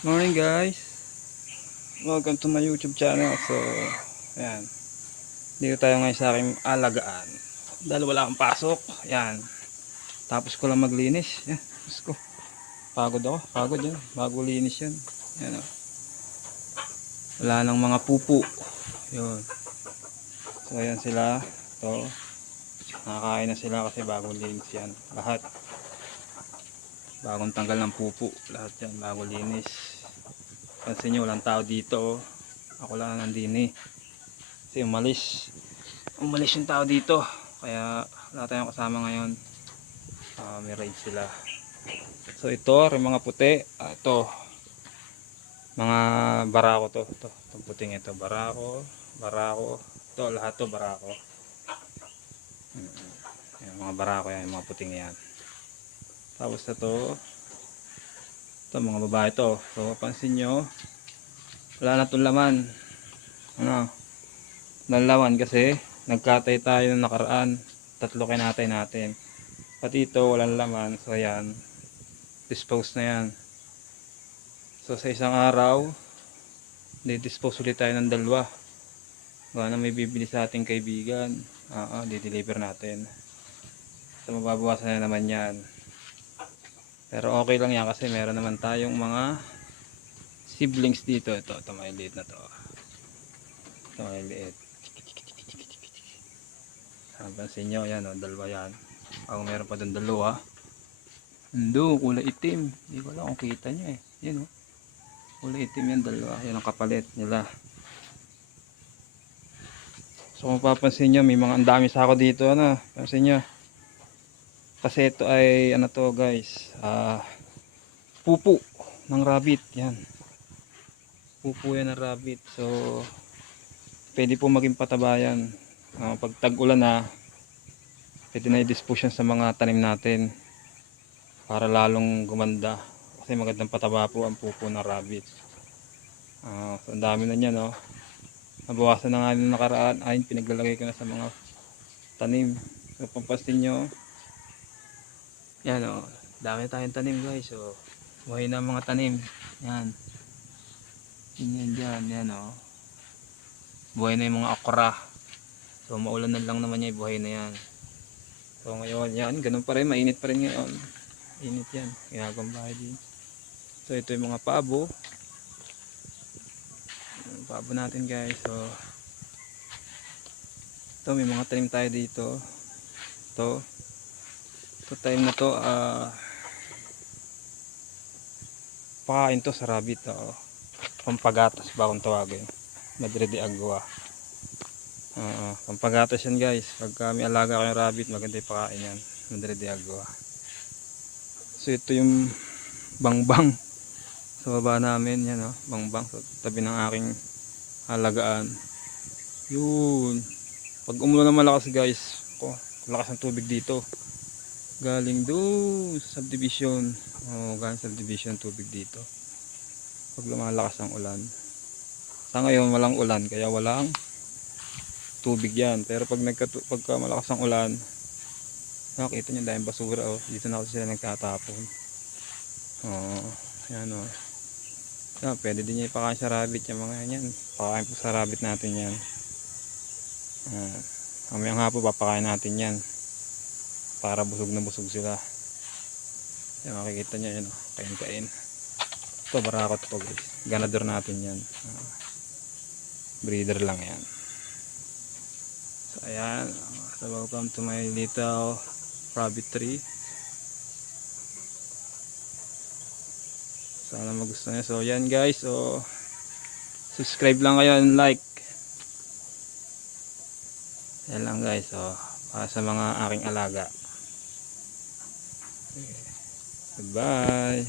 Morning guys, welcome to my YouTube channel. So ayan, dito tayo ngayon sa aking alagaan dahil wala akong pasok. Ayan, tapos ko lang maglinis. Ayan, tapos ko, pagod yan, bago linis yun. Ayan, oh. Wala nang mga pupu yun. So ayan sila, to nakakain na sila kasi bagong linis yan lahat, bagong tanggal ng pupu lahat yan, bago linis. Pansin nyo, walang tao dito, ako lang nandini kasi umalis yung tao dito, kaya wala tayong kasama ngayon. May raid sila. So ito rin mga puti, ito mga barako to itong puting ito, barako to, lahat to barako. Yan, mga barako yan, mga puting yan. Tapos ito mga babae to. So pansin nyo, wala na itong laman, nalawan kasi nagkatay tayo ng nakaraan, tatlo kinatay natin. Pati ito walang laman, so yan, dispose na yan. So sa isang araw di-dispose ulit tayo ng dalawa. Baka na may bibili sa ating kaibigan, di-deliver natin. So mababawasan na naman yan, pero okay lang yan kasi meron naman tayong mga siblings dito. Ito maliit na to, ito maliit. Pansin nyo yan, dalawa yan. Meron pa doon dalawa, kulay itim, hindi ko lang kung kita nyo yan, kulay itim yan, dalawa yan ang kapalit nila. So kung papansin nyo, may mga ang dami sako dito, pansin nyo, kasi ito ay to guys, pupu ng rabbit yan, pupu yan ng rabbit. So pwede po maging patabayan, pag tag-ulan na, pwede na i-dispose yan sa mga tanim natin para lalong gumanda, kasi magandang pataba po ang pupu ng rabbit. So ang dami na niyan, nabawasan na nga yung nakaraan, ay pinaglalagay ko na sa mga tanim. So pampasin nyo, yan, dami tayong tanim guys. So buhay na mga tanim yan, yan dyan, yan, buhay na yung mga okra. So maulan na lang naman yan, buhay na yan. So ngayon yan, ganun pa rin, mainit pa rin ngayon, init yan, ginagawang bahay din. So ito yung mga pabo natin guys. So ito, may mga tanim tayo dito. Ito time na to, pakain to sa rabbit, pampagatas ba kung tawagin, Madre de Agua. Pampagatas yan guys, pagka may alaga kayong rabbit, maganda yung pakain yan, Madre de Agua. So ito yung bangbang sa baba namin, yan, bangbang sa tabi ng aking alagaan. Yun, pag umulan na malakas guys, lakas ng tubig dito, galing doon sa subdivision, galing sa subdivision tubig dito pag lumalakas ang ulan. Sa ngayon walang ulan kaya walang tubig yan, pero pagka malakas ang ulan, nakita nyo dahil basura, dito na kasi sila nagtatapon. Yan, yan, pwede din nyo ipakain sa rabbit yung mga yan, pakain po sa rabbit natin yan. Mamayang hapon papakain natin yan para busog na busog sila. Yan, makikita nyo yan, kain. Ito barakot to guys, ganador natin yan, breeder lang yan. So ayan, so welcome to my little rabbit tree. Sana magustuhan nyo. So yan guys, so subscribe lang kayo and like. Yan lang guys, para sa mga aking alaga. Okay. Goodbye.